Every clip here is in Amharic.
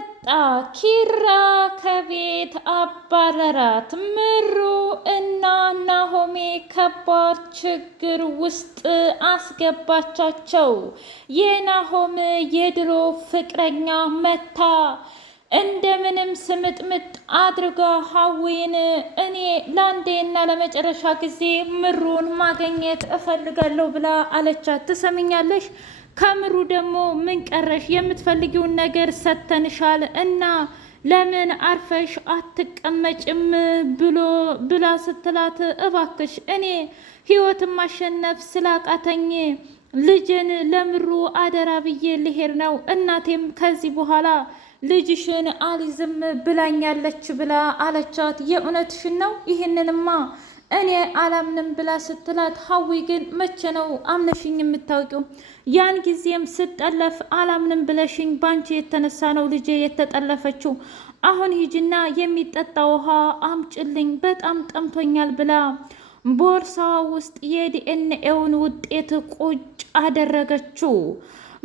መጣ። ኪራ ከቤት አባረራት። ምሩ እና ናሆሜ ከባድ ችግር ውስጥ አስገባቻቸው። የናሆም የድሮ ፍቅረኛ መታ እንደምንም ስምጥምጥ አድርጋ ሀዊን እኔ ለአንዴና ለመጨረሻ ጊዜ ምሩን ማግኘት እፈልጋለሁ ብላ አለቻት። ትሰምኛለሽ? ከምሩ ደግሞ ምን ቀረሽ? የምትፈልጊውን ነገር ሰተንሻል እና ለምን አርፈሽ አትቀመጭም ብላ ስትላት፣ እባክሽ እኔ ህይወትን ማሸነፍ ስላቃተኝ ልጅን ለምሩ አደራ ብዬ ልሄድ ነው። እናቴም ከዚህ በኋላ ልጅሽን አልይዝም ብላኛለች ብላ አለቻት። የእውነትሽን ነው? ይህንንማ እኔ አላምንም ብላ ስትላት፣ ሀዊ ግን መቼ ነው አምነሽኝ የምታውቂው? ያን ጊዜም ስጠለፍ አላምንም ብለሽኝ ባንቺ የተነሳ ነው ልጄ የተጠለፈችው። አሁን ሂጂና የሚጠጣ ውሃ አምጭልኝ በጣም ጠምቶኛል ብላ ቦርሳዋ ውስጥ የዲኤንኤውን ውጤት ቁጭ አደረገችው።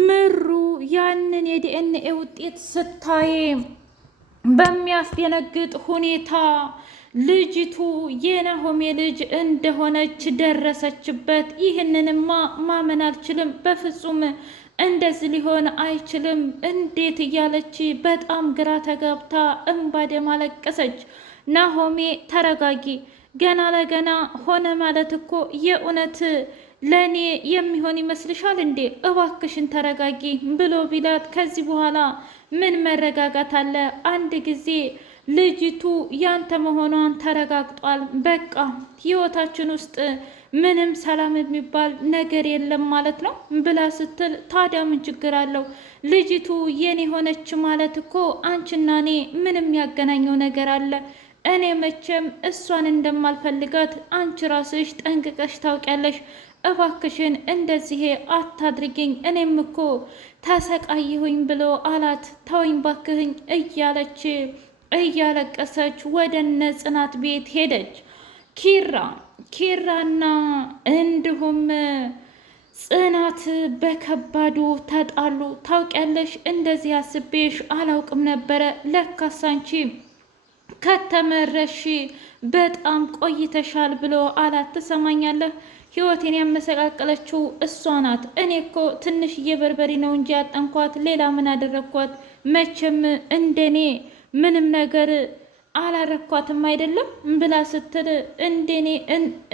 ምሩ ያንን የዲኤንኤ ውጤት ስታይ በሚያስደነግጥ ሁኔታ ልጅቱ የናሆሜ ልጅ እንደሆነች ደረሰችበት። ይህንንማ ማመን አልችልም፣ በፍጹም እንደዚህ ሊሆን አይችልም፣ እንዴት እያለች በጣም ግራ ተጋብታ እንባ ደም አለቀሰች። ናሆሜ ተረጋጊ፣ ገና ለገና ሆነ ማለት እኮ የእውነት ለእኔ የሚሆን ይመስልሻል እንዴ? እባክሽን ተረጋጊ ብሎ ቢላት፣ ከዚህ በኋላ ምን መረጋጋት አለ? አንድ ጊዜ ልጅቱ ያንተ መሆኗን ተረጋግጧል። በቃ ህይወታችን ውስጥ ምንም ሰላም የሚባል ነገር የለም ማለት ነው ብላ ስትል፣ ታዲያ ምን ችግር አለው? ልጅቱ የኔ ሆነች ማለት እኮ አንቺና እኔ ምንም ያገናኘው ነገር አለ? እኔ መቼም እሷን እንደማልፈልጋት አንቺ ራስሽ ጠንቅቀሽ ታውቂያለሽ። እባክሽን እንደዚህ አታድርጊኝ፣ እኔም እኮ ተሰቃይሁኝ ብሎ አላት። ተወኝ ባክህኝ እያለች እያለቀሰች ወደ እነ ጽናት ቤት ሄደች። ኪራና እንዲሁም ጽናት በከባዱ ተጣሉ። ታውቂያለሽ፣ እንደዚህ አስቤሽ አላውቅም ነበረ። ለካስ አንቺ ከተመረሽ በጣም ቆይተሻል ብሎ አላት። ትሰማኛለህ? ህይወቴን ያመሰቃቀለችው እሷ ናት። እኔ እኮ ትንሽዬ በርበሬ ነው እንጂ ያጠንኳት፣ ሌላ ምን አደረግኳት? መቼም እንደኔ ምንም ነገር አላረኳትም አይደለም ብላ ስትል፣ እንደኔ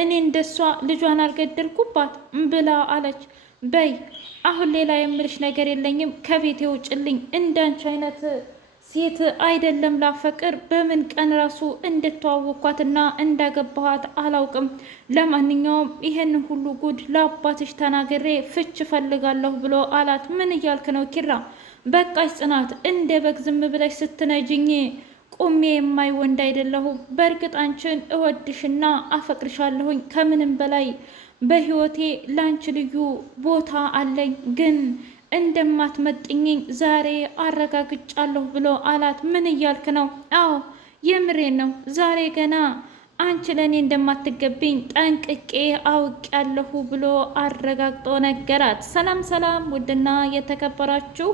እኔ እንደሷ ልጇን አልገደልኩባት ብላ አለች። በይ አሁን ሌላ የምልሽ ነገር የለኝም፣ ከቤቴ ውጭልኝ። እንዳንቺ አይነት ሴት አይደለም ላፈቅር፣ በምን ቀን ራሱ እንድተዋወቅኳትና እንዳገባኋት አላውቅም። ለማንኛውም ይሄን ሁሉ ጉድ ለአባትሽ ተናግሬ ፍች ፈልጋለሁ ብሎ አላት። ምን እያልክ ነው ኪራ? በቃሽ ጽናት፣ እንደ በግ ዝም ብለሽ ስትነጅኝ ቁሜ የማይ ወንድ አይደለሁም። በእርግጥ አንቺን እወድሽና አፈቅርሻለሁኝ፣ ከምንም በላይ በህይወቴ ላንቺ ልዩ ቦታ አለኝ፣ ግን እንደማትመጥኝኝ ዛሬ አረጋግጫለሁ ብሎ አላት። ምን እያልክ ነው? አዎ የምሬን ነው። ዛሬ ገና አንቺ ለእኔ እንደማትገቢኝ ጠንቅቄ አውቄያለሁ ብሎ አረጋግጦ ነገራት። ሰላም ሰላም! ውድና የተከበራችሁ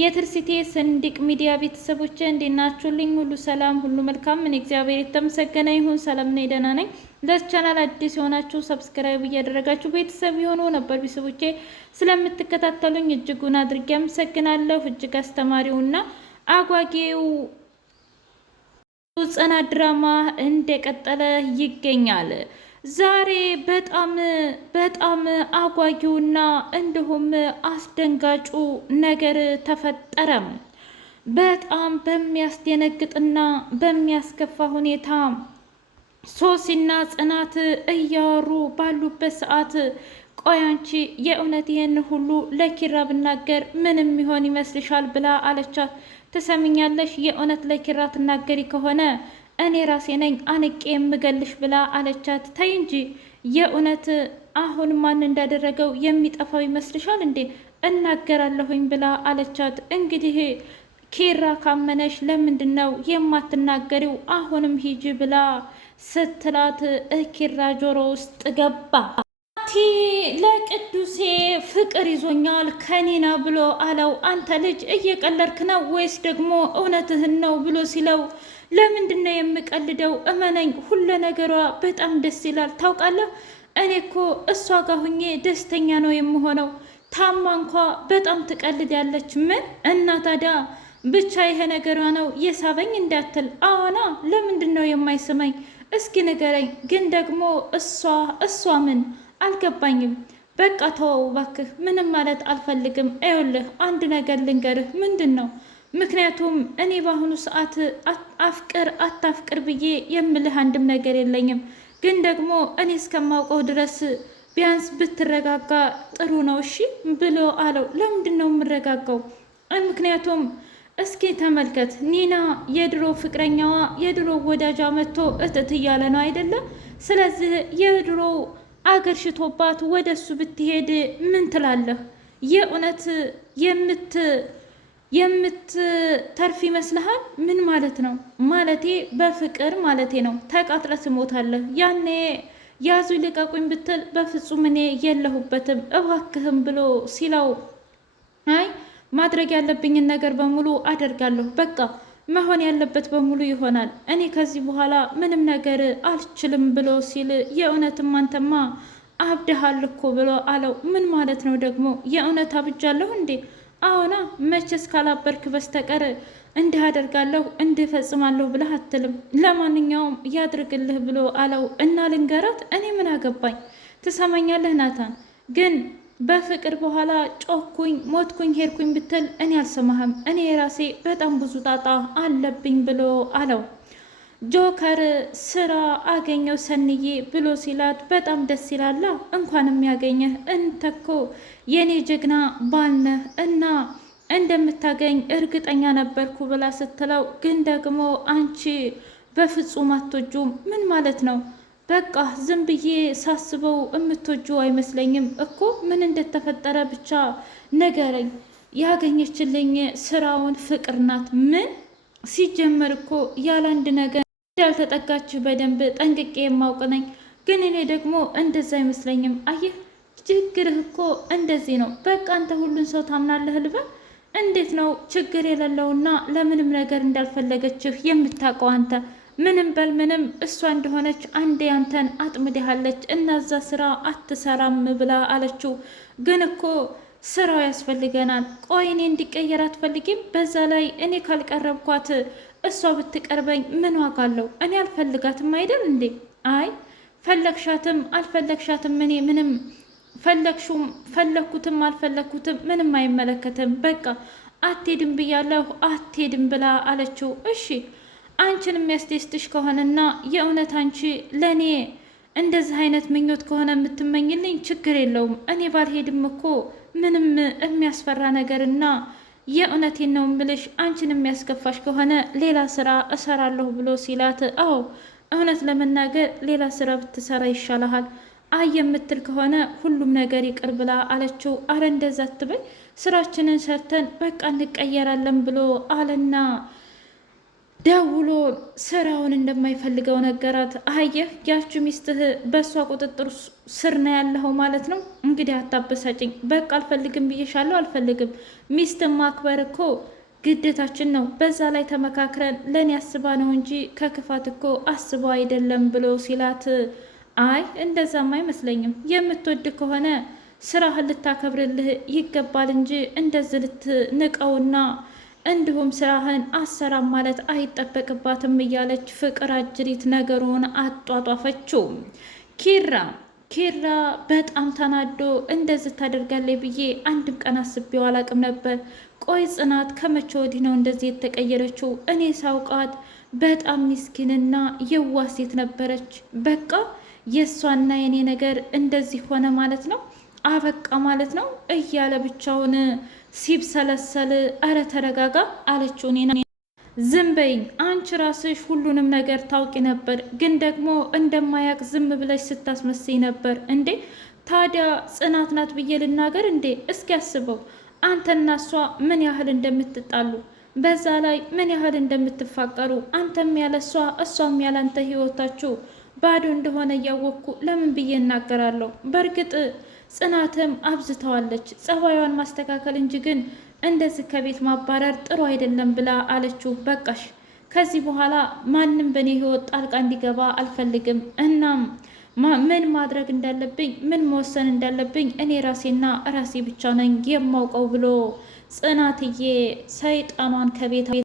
የትርሲቴ ሰንዲቅ ሚዲያ ቤተሰቦች እንዴት ናችሁልኝ? ሁሉ ሰላም፣ ሁሉ መልካም። ምን እግዚአብሔር የተመሰገነ ይሁን። ሰላም ነኝ፣ ደህና ነኝ። ለዚህ ቻናል አዲስ የሆናችሁ ሰብስክራይብ እያደረጋችሁ ቤተሰብ የሆኑ ነበር ቤተሰቦቼ ስለምትከታተሉኝ እጅጉን አድርጌ አመሰግናለሁ። እጅግ አስተማሪውና አጓጊው ጽናት ድራማ እንደቀጠለ ይገኛል። ዛሬ በጣም አጓጊውና እንዲሁም አስደንጋጩ ነገር ተፈጠረ። በጣም በሚያስደነግጥና በሚያስከፋ ሁኔታ ሶሲና ጽናት እያወሩ ባሉበት ሰዓት፣ ቆይ አንቺ የእውነት ይሄን ሁሉ ለኪራ ብናገር ምንም ይሆን ይመስልሻል? ብላ አለቻት። ትሰምኛለሽ? የእውነት ለኪራ ትናገሪ ከሆነ እኔ ራሴ ነኝ አንቄ የምገልሽ ብላ አለቻት። ተይ እንጂ የእውነት አሁን ማን እንዳደረገው የሚጠፋው ይመስልሻል እንዴ? እናገራለሁኝ ብላ አለቻት። እንግዲህ ኪራ ካመነሽ ለምንድን ነው የማትናገሪው? አሁንም ሂጂ ብላ ስትላት ኪራ ጆሮ ውስጥ ገባ። ለቅዱሴ ፍቅር ይዞኛል ከኒና ብሎ አለው። አንተ ልጅ እየቀለድክ ነው ወይስ ደግሞ እውነትህን ነው ብሎ ሲለው ለምንድን ነው የምቀልደው? እመነኝ፣ ሁለ ነገሯ በጣም ደስ ይላል። ታውቃለህ፣ እኔ እኮ እሷ ጋር ሁኜ ደስተኛ ነው የምሆነው። ታማ እንኳ በጣም ትቀልድ ያለች። ምን እና ታዲያ ብቻ ይሄ ነገሯ ነው የሳበኝ እንዳትል። አዎና፣ ለምንድን ነው የማይስመኝ? እስኪ ንገረኝ። ግን ደግሞ እሷ ምን አልገባኝም። በቃ ተወው እባክህ፣ ምንም ማለት አልፈልግም። ይኸውልህ አንድ ነገር ልንገርህ። ምንድን ነው? ምክንያቱም እኔ በአሁኑ ሰዓት አፍቅር አታፍቅር ብዬ የምልህ አንድም ነገር የለኝም። ግን ደግሞ እኔ እስከማውቀው ድረስ ቢያንስ ብትረጋጋ ጥሩ ነው እሺ ብሎ አለው። ለምንድን ነው የምረጋጋው? ምክንያቱም እስኪ ተመልከት፣ ኒና የድሮ ፍቅረኛዋ የድሮ ወዳጇ መጥቶ እትት እያለ ነው አይደለም? ስለዚህ የድሮ አገር ሽቶባት ወደ እሱ ብትሄድ ምን ትላለህ? የእውነት የምትተርፍ ይመስልሃል? ምን ማለት ነው? ማለቴ በፍቅር ማለቴ ነው። ተቃጥለ ትሞታለህ። ያኔ ያዙ ልቀቁኝ ብትል በፍጹም እኔ የለሁበትም እባክህም ብሎ ሲለው አይ ማድረግ ያለብኝን ነገር በሙሉ አደርጋለሁ። በቃ መሆን ያለበት በሙሉ ይሆናል። እኔ ከዚህ በኋላ ምንም ነገር አልችልም ብሎ ሲል የእውነትም አንተማ አብደሃል እኮ ብሎ አለው። ምን ማለት ነው ደግሞ? የእውነት አብጃለሁ እንዴ? አዎና፣ መቼስ ካላበርክ በስተቀር እንዲህ አደርጋለሁ እንዲህ ፈጽማለሁ ብለህ አትልም። ለማንኛውም ያድርግልህ ብሎ አለው። እና ልንገራት፣ እኔ ምን አገባኝ? ትሰማኛለህ ናታን? ግን በፍቅር በኋላ ጮኩኝ፣ ሞትኩኝ፣ ሄድኩኝ ብትል እኔ አልሰማህም። እኔ የራሴ በጣም ብዙ ጣጣ አለብኝ ብሎ አለው። ጆከር ስራ አገኘው ሰንዬ ብሎ ሲላት በጣም ደስ ይላላ። እንኳንም ያገኘህ እንተኮ የኔ ጀግና ባልነህ እና እንደምታገኝ እርግጠኛ ነበርኩ ብላ ስትለው፣ ግን ደግሞ አንቺ በፍጹም አትወጂውም። ምን ማለት ነው? በቃ ዝም ብዬ ሳስበው የምትወጁ አይመስለኝም እኮ። ምን እንደተፈጠረ ብቻ ነገረኝ። ያገኘችልኝ ስራውን ፍቅር ናት። ምን ሲጀመር እኮ ያለ አንድ ነገር እንዳልተጠጋችሁ በደንብ ጠንቅቄ የማውቅ ነኝ። ግን እኔ ደግሞ እንደዛ አይመስለኝም። አየህ፣ ችግርህ እኮ እንደዚህ ነው። በቃ አንተ ሁሉን ሰው ታምናለህ ልበል? እንዴት ነው ችግር የሌለውና ለምንም ነገር እንዳልፈለገችህ የምታውቀው አንተ? ምንም በል ምንም እሷ እንደሆነች አንዴ አንተን አጥምድሃለች እና እዛ ስራ አትሰራም ብላ አለችው። ግን እኮ ስራው ያስፈልገናል። ቆይ እኔ እንዲቀየር አትፈልጊም? በዛ ላይ እኔ ካልቀረብኳት እሷ ብትቀርበኝ ምን ዋጋ አለው? እኔ አልፈልጋትም አይደል እንዴ? አይ ፈለግሻትም አልፈለግሻትም እኔ ምንም ፈለግኩትም አልፈለግኩትም ምንም አይመለከትም። በቃ አትሄድም ብያለሁ አትሄድም ብላ አለችው። እሺ አንቺን የሚያስደስትሽ ከሆነና የእውነት አንቺ ለእኔ እንደዚህ አይነት ምኞት ከሆነ የምትመኝልኝ ችግር የለውም። እኔ ባልሄድም እኮ ምንም የሚያስፈራ ነገርና የእውነቴን ነው ምልሽ፣ አንቺን የሚያስከፋሽ ከሆነ ሌላ ስራ እሰራለሁ ብሎ ሲላት፣ አዎ እውነት ለመናገር ሌላ ስራ ብትሰራ ይሻልሃል። አይ የምትል ከሆነ ሁሉም ነገር ይቅር ብላ አለችው። አረ እንደዛ አትበይ፣ ስራችንን ሰርተን በቃ እንቀየራለን ብሎ አለና ደውሎ ስራውን እንደማይፈልገው ነገራት። አየህ ያቺ ሚስትህ በእሷ ቁጥጥር ስር ነው ያለኸው ማለት ነው። እንግዲህ አታበሳጭኝ። በቃ አልፈልግም ብዬሻለሁ፣ አልፈልግም። ሚስትን ማክበር እኮ ግዴታችን ነው። በዛ ላይ ተመካክረን ለእኔ አስባ ነው እንጂ ከክፋት እኮ አስበው አይደለም ብሎ ሲላት፣ አይ እንደዛም አይመስለኝም። የምትወድ ከሆነ ስራህን ልታከብርልህ ይገባል እንጂ እንደዚህ ልትንቀውና እንዲሁም ስራህን አሰራም ማለት አይጠበቅባትም እያለች ፍቅር አጅሪት ነገሩን አጧጧፈችው። ኪራ በጣም ተናዶ እንደዚህ ታደርጋለች ብዬ አንድም ቀን አስቤው አላቅም ነበር። ቆይ ጽናት ከመቼ ወዲህ ነው እንደዚህ የተቀየረችው? እኔ ሳውቃት በጣም ሚስኪንና የዋህ ሴት ነበረች። በቃ የእሷና የኔ ነገር እንደዚህ ሆነ ማለት ነው፣ አበቃ ማለት ነው እያለ ብቻውን ሲብሰለሰል፣ አረ ተረጋጋ አለችው። ዝም በይኝ፣ አንቺ ራስሽ ሁሉንም ነገር ታውቂ ነበር፣ ግን ደግሞ እንደማያውቅ ዝም ብለሽ ስታስመስይ ነበር እንዴ። ታዲያ ጽናት ናት ብዬ ልናገር እንዴ? እስኪ ያስበው አንተና እሷ ምን ያህል እንደምትጣሉ፣ በዛ ላይ ምን ያህል እንደምትፋቀሩ፣ አንተም ያለ እሷ እሷም ያለ አንተ ህይወታችሁ ባዶ እንደሆነ እያወቅኩ ለምን ብዬ እናገራለሁ? በእርግጥ ጽናትም አብዝተዋለች፣ ጸባዩን ማስተካከል እንጂ ግን እንደዚህ ከቤት ማባረር ጥሩ አይደለም ብላ አለችው። በቃሽ፣ ከዚህ በኋላ ማንም በእኔ ህይወት ጣልቃ እንዲገባ አልፈልግም። እናም ምን ማድረግ እንዳለብኝ ምን መወሰን እንዳለብኝ እኔ ራሴና ራሴ ብቻ ነኝ የማውቀው ብሎ ጽናትዬ ሰይጣኗን ከቤት